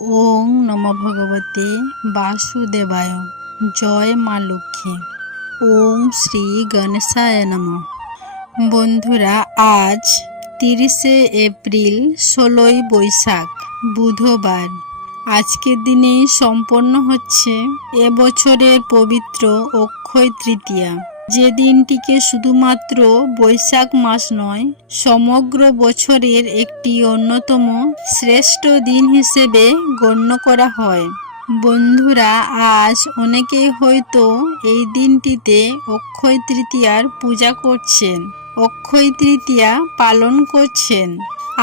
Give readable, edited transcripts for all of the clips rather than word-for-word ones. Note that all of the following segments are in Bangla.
ওং নমো ভগবতে বাসুদেবায়। জয় মা লক্ষ্মী। ওং শ্রী গণেশায় নমঃ। বন্ধুরা, আজ 30শে এপ্রিল, 16ই বৈশাখ, বুধবার। আজকের দিনেই সম্পন্ন হচ্ছে এবছরের পবিত্র অক্ষয় তৃতীয়া, যে দিনটিকে শুধুমাত্র বৈশাখ মাস নয়, সমগ্র বছরের একটি অন্যতম শ্রেষ্ঠ দিন হিসেবে গণ্য করা হয়। বন্ধুরা, আজ অনেকেই হয়তো এই দিনটিতে অক্ষয় তৃতীয়ার পূজা করছেন, অক্ষয় তৃতীয়া পালন করছেন।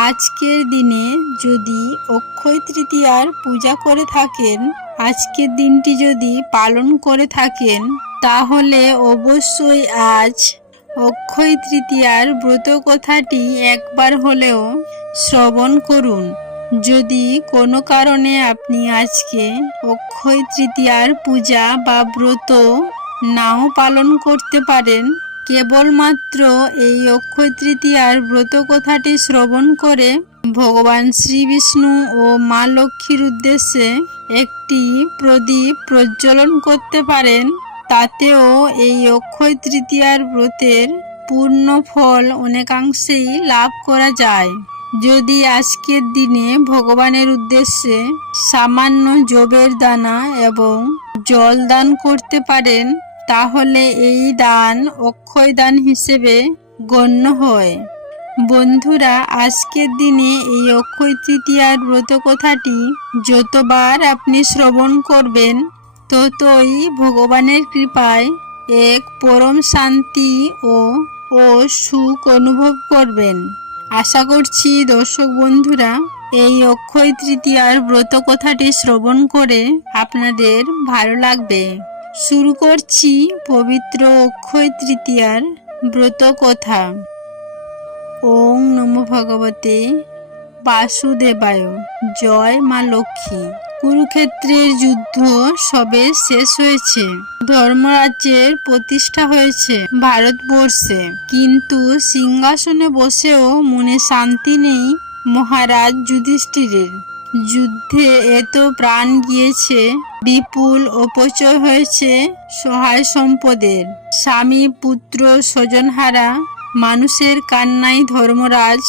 আজকের দিনে যদি অক্ষয় তৃতীয়ার পূজা করে থাকেন, আজকের দিনটি যদি পালন করে থাকেন, তাহলে অবশ্যই আজ অক্ষয় তৃতীয়ার ব্রত কথাটি একবার হলেও শ্রবণ করুন। যদি কোনো কারণে আপনি আজকে অক্ষয় তৃতীয়ার পূজা বা ব্রত নাও পালন করতে পারেন, কেবলমাত্র এই অক্ষয় তৃতীয়ার ব্রত কথাটি শ্রবণ করে ভগবান শ্রী বিষ্ণু ও মা লক্ষ্মীর উদ্দেশ্যে একটি প্রদীপ প্রজ্বলন করতে পারেন। তাতেও এই অক্ষয় তৃতীয়ার ব্রতের পূর্ণ ফল অনেকাংশেই লাভ করা যায়। যদি আজকের দিনে ভগবানের উদ্দেশ্যে সামান্য যবের দানা এবং জল দান করতে পারেন, তাহলে এই দান অক্ষয় দান হিসেবে গণ্য হয়। বন্ধুরা, আজকের দিনে এই অক্ষয় তৃতীয়ার ব্রত কথাটি যতবার আপনি শ্রবণ করবেন, ততই ভগবানের কৃপায় এক পরম শান্তি ও সুখ অনুভব করবেন। আশা করছি দর্শক বন্ধুরা, এই অক্ষয় তৃতীয়ার ব্রত কথাটি শ্রবণ করে আপনাদের ভালো লাগবে। শুরু করছি পবিত্র অক্ষয় তৃতীয়ার ব্রত কথা। ওং নমো ভগবতে বাসুদেবায়। জয় মা লক্ষ্মী। কুরুক্ষেত্রের যুদ্ধ সবে শেষ হয়েছে। ধর্মরাজ্যের প্রতিষ্ঠা হয়েছে ভারতবর্ষে, কিন্তু সিংহাসনে বসেও মনে শান্তি নেই মহারাজ যুধিষ্ঠিরের। যুদ্ধে এত প্রাণ গিয়েছে, বিপুল অপচয় হয়েছে সহায় সম্পদের। স্বামী পুত্র স্বজনহারা মানুষের কান্নায় ধর্মরাজ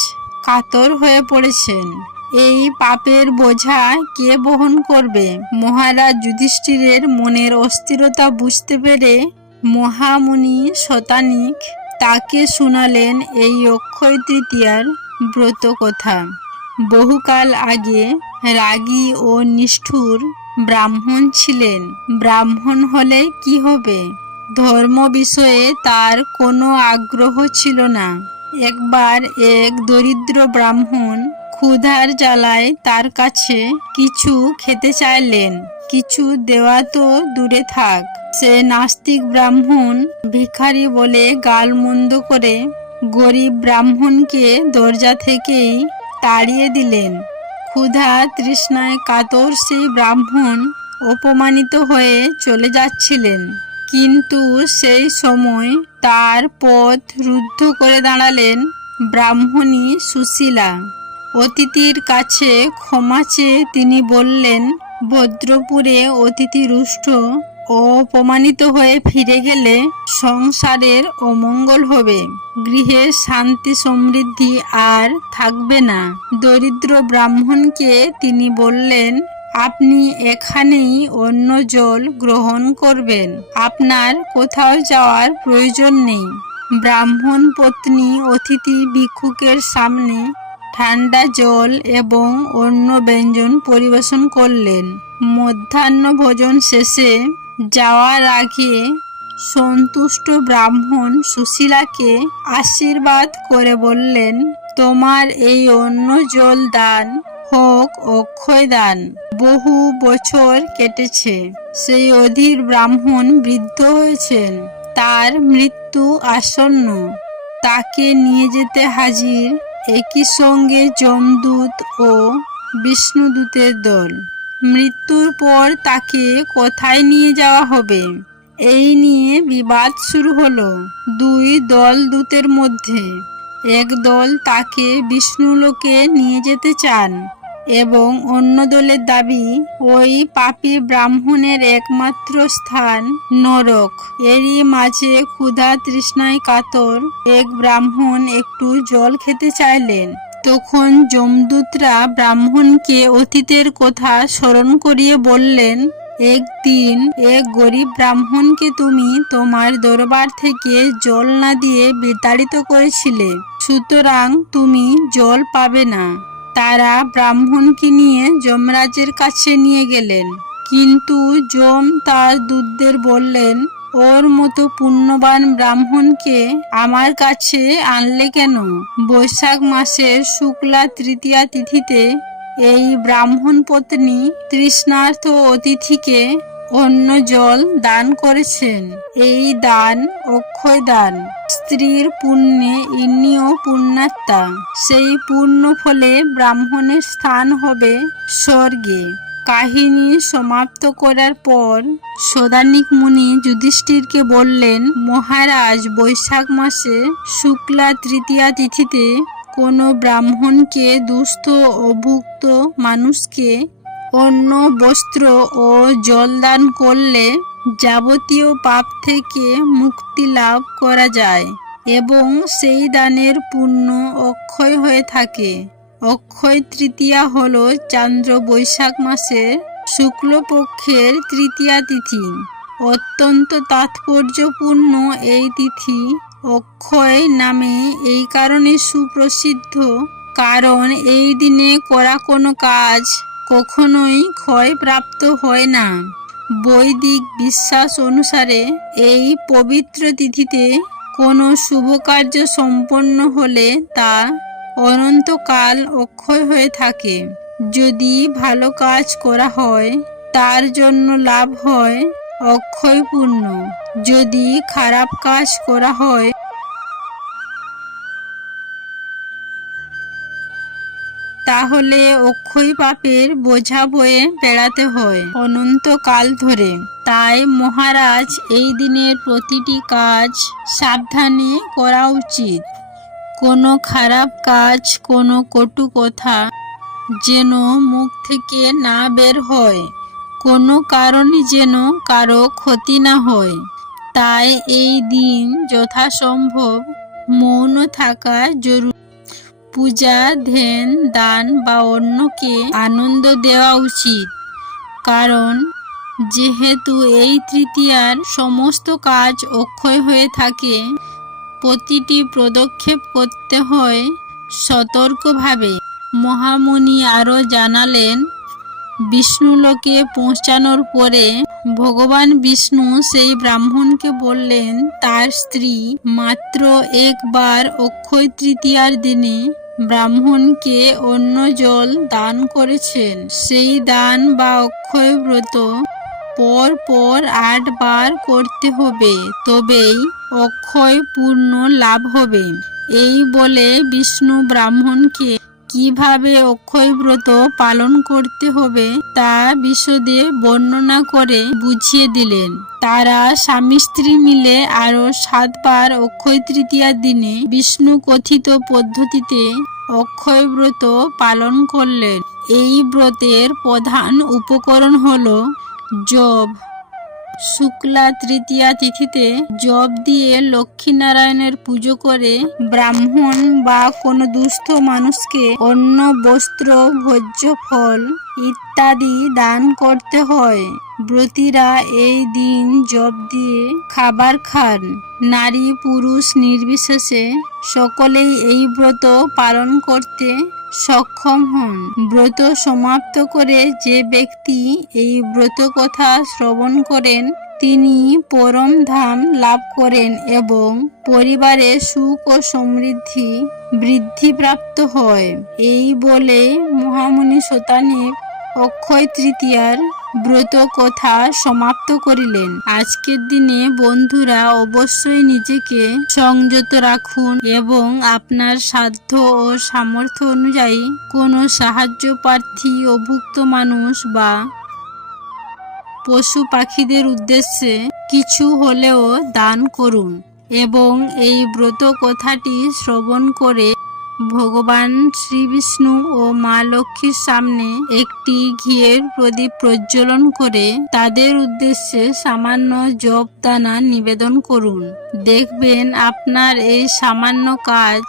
কাতর হয়ে পড়েছেন। এই পাপের বোঝা কে বহন করবে? মহারাজ যুধিষ্ঠিরের মনের অস্থিরতা বুঝতে পেরে মহামুনি শতানিক তাকে শুনালেন এই অক্ষয় তৃতীয়ার ব্রত কথা। বহুকাল আগে রাগী ও নিষ্ঠুর ব্রাহ্মণ ছিলেন। ব্রাহ্মণ হলে কি হবে? ধর্ম বিষয়ে তার কোনো আগ্রহ ছিল না। একবার এক দরিদ্র ব্রাহ্মণ ক্ষুধার জ্বালায় তার কাছে কিছু খেতে চাইলেন। কিছু দেওয়া তো দূরে থাক, সে নাস্তিক ব্রাহ্মণ ভিখারি বলে গালমন্দ করে গরিব ব্রাহ্মণকে দরজা থেকেই তাড়িয়ে দিলেন। ক্ষুধা তৃষ্ণায় কাতর সেই ব্রাহ্মণ অপমানিত হয়ে চলে যাচ্ছিলেন, কিন্তু সেই সময় তার পথ রুদ্ধ করে দাঁড়ালেন ব্রাহ্মণী সুশীলা। অতিথির কাছে ক্ষমা চেয়ে তিনি বললেন, ভদ্রপুরে অতিথি রুষ্ট ও অপমানিত হয়ে ফিরে গেলে সংসারের অমঙ্গল হবে, গৃহে শান্তি সমৃদ্ধি আর থাকবে না। দরিদ্র ব্রাহ্মণকে তিনি বললেন, আপনি এখানেই অন্য জল গ্রহণ করবেন, আপনার কোথাও যাওয়ার প্রয়োজন নেই। ব্রাহ্মণ পত্নী অতিথি ভিক্ষুকের সামনে ঠান্ডা জল এবং অন্য ব্যঞ্জন পরিবেশন করলেন। মধ্যাহ্ন ভোজন শেষে যাওয়ার আগে সন্তুষ্ট ব্রাহ্মণ সুশীলাকে আশীর্বাদ করে বললেন, তোমার এই অন্য জল দান হোক অক্ষয় দান। বহু বছর কেটেছে, সেই অধীর ব্রাহ্মণ বৃদ্ধ হয়েছেন, তার মৃত্যু আসন্ন। তাকে নিয়ে যেতে হাজির একই সঙ্গে যমদূত ও বিষ্ণুদূতের দল। মৃত্যুর পর তাকে কোথায় নিয়ে যাওয়া হবে, এই নিয়ে বিবাদ শুরু হলো দুই দল দূতের মধ্যে। এক দল তাকে বিষ্ণুলোকে নিয়ে যেতে চান, এবং অন্য দলের দাবি ওই পাপী ব্রাহ্মণের একমাত্র স্থান নরক। এরই মাঝে ক্ষুধা তৃষ্ণায় কাতর এক ব্রাহ্মণ একটু জল খেতে চাইলেন। তখন যমদূতরা ব্রাহ্মণকে অতীতের কথা স্মরণ করিয়ে বললেন, একদিন এক গরিব ব্রাহ্মণকে তুমি তোমার দরবার থেকে জল না দিয়ে বিতাড়িত করেছিলে, সুতরাং তুমি জল পাবে না। তারা ব্রাহ্মণকে নিয়ে যমরাজের কাছে নিয়ে গেলেন, কিন্তু যম তার দূতদের বললেন, ওর মতো পুণ্যবান ব্রাহ্মণকে আমার কাছে আনলে কেন? বৈশাখ মাসের শুক্লা তৃতীয়া তিথিতে এই ব্রাহ্মণ পত্নী তৃষ্ণার্ত অতিথিকে অন্য জল দান করেছেন। এই দান অক্ষয় দান। স্ত্রীর পুণ্যে ইন্নিও পুণ্যাত্মা। সেই পুণ্য ফলে ব্রাহ্মণের স্থান হবে স্বর্গে। কাহিনী সমাপ্ত করার পর সদানিক মুনি যুধিষ্ঠিরকে বললেন, মহারাজ, বৈশাখ মাসে শুক্লা তৃতীয়া তিথিতে কোনো ব্রাহ্মণকে, দুস্থ অভুক্ত মানুষকে অন্ন, বস্ত্র ও জল দান করলে যাবতীয় পাপ থেকে মুক্তি লাভ করা যায় এবং সেই দানের পুণ্য অক্ষয় হয়ে থাকে। অক্ষয় তৃতীয়া হল চান্দ্র বৈশাখ মাসের শুক্লপক্ষের তৃতীয়া তিথি। অত্যন্ত তাৎপর্যপূর্ণ এই তিথি অক্ষয় নামে এই কারণে সুপ্রসিদ্ধ, কারণ এই দিনে করা কোনো কাজ কখনোই ক্ষয়প্রাপ্ত হয় না। বৈদিক বিশ্বাস অনুসারে এই পবিত্র তিথিতে কোনো শুভ কার্য সম্পন্ন হলে তা অনন্তকাল অক্ষয় হয়ে থাকে। যদি ভালো কাজ করা হয় তার জন্য লাভ হয় অক্ষয় পুণ্য। যদি খারাপ কাজ করা হয় তাহলে অক্ষয় পাপের বোঝা বয়ে বেড়াতে হয় অনন্তকাল ধরে। তাই মহারাজ, এই দিনের প্রতিটি কাজ সাবধানে করা উচিত। কোনো খারাপ কাজ, কোনো কটু কথা যেন মুখ থেকে না বের হয়, কোনো কারণে যেন কারো ক্ষতি না হয়। তাই এই দিন যথাসম্ভব মৌন থাকা জরুরি। পূজা, ধ্যান, দান বা অন্যকে আনন্দ দেওয়া উচিত, কারণ যেহেতু এই তৃতীয়ার সমস্ত কাজ অক্ষয় হয়ে থাকে, প্রতিটি পদক্ষেপ করতে হয় সতর্কভাবে। মহামুনি আরও জানালেন, বিষ্ণুলোকে পৌঁছানোর পরে ভগবান বিষ্ণু সেই ব্রাহ্মণকে বললেন, তার স্ত্রী মাত্র একবার অক্ষয় তৃতীয়ার দিনে ব্রাহ্মণকে অন্ন জল দান করেছেন। সেই দান বা অক্ষয় ব্রত পর পর 8 বার করতে হবে, তবেই অক্ষয় পূর্ণ লাভ হবে। এই বলে বিষ্ণু ব্রাহ্মণকে কিভাবে অক্ষয় ব্রত পালন করতে হবে তা বিশদে বর্ণনা করে বুঝিয়ে দিলেন। তারা স্বামী স্ত্রী মিলে আরো 7 বার অক্ষয় তৃতীয়ার দিনে বিষ্ণু কথিত পদ্ধতিতে অক্ষয় ব্রত পালন করলেন। এই ব্রতের প্রধান উপকরণ হল জব। শুক্লা তৃতীয়া তিথিতে জব দিয়ে লক্ষ্মীনারায়ণের পুজো করে ব্রাহ্মণ বা কোনো দুস্থ মানুষকে অন্ন, বস্ত্র, ভোজ্য ফল ইত্যাদি দান করতে হয়। ব্রতীরা এই দিন জব দিয়ে খাবার খান। নারী পুরুষ নির্বিশেষে সকলেই এই ব্রত পালন করতে সক্ষম হন। ব্রত সমাপ্ত করে যে ব্যক্তি এই ব্রত কথা শ্রবণ করেন তিনি পরম ধাম লাভ করেন এবং পরিবারে সুখ ও সমৃদ্ধি বৃদ্ধিপ্রাপ্ত হয়। এই বলে মহামুনি শতানিক অক্ষয় তৃতীয়ার ব্রত কথা সমাপ্ত করিলেন। আজকের দিনে বন্ধুরা অবশ্যই নিজেকে সংযত রাখুন এবং আপনার সাধ্য ও সামর্থ্য অনুযায়ী কোনো সাহায্য প্রার্থী, অভুক্ত মানুষ বা পশু পাখিদের উদ্দেশ্যে কিছু হলেও দান করুন এবং এই ব্রত কথাটি শ্রবণ করে ভগবান শ্রীবিষ্ণু ও মা লক্ষ্মীর সামনে একটি ঘিয়ের প্রদীপ প্রজ্বলন করে তাদের উদ্দেশ্যে সামান্য জব দানা নিবেদন করুন। দেখবেন আপনার এই সামান্য কাজ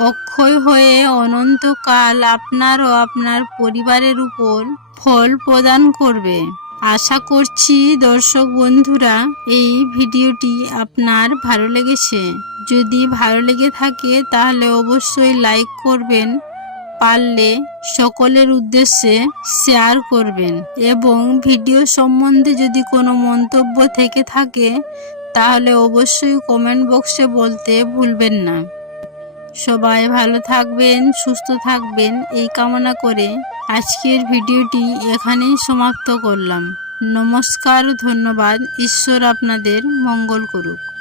অক্ষয় হয়ে অনন্তকাল আপনার ও আপনার পরিবারের উপর ফল প্রদান করবে। আশা করছি দর্শক বন্ধুরা এই ভিডিওটি আপনার ভালো লেগেছে। যদি ভালো লেগে থাকে তাহলে অবশ্যই লাইক করবেন, পারলে সকলের উদ্দেশ্যে শেয়ার করবেন এবং ভিডিও সম্বন্ধে যদি কোনো মন্তব্য থেকে থাকে তাহলে অবশ্যই কমেন্ট বক্সে বলতে ভুলবেন না। সবাই ভালো থাকবেন, সুস্থ থাকবেন এই কামনা করে আজকের ভিডিওটি এখানেই সমাপ্ত করলাম। নমস্কার, ধন্যবাদ। ঈশ্বর আপনাদের মঙ্গল করুক।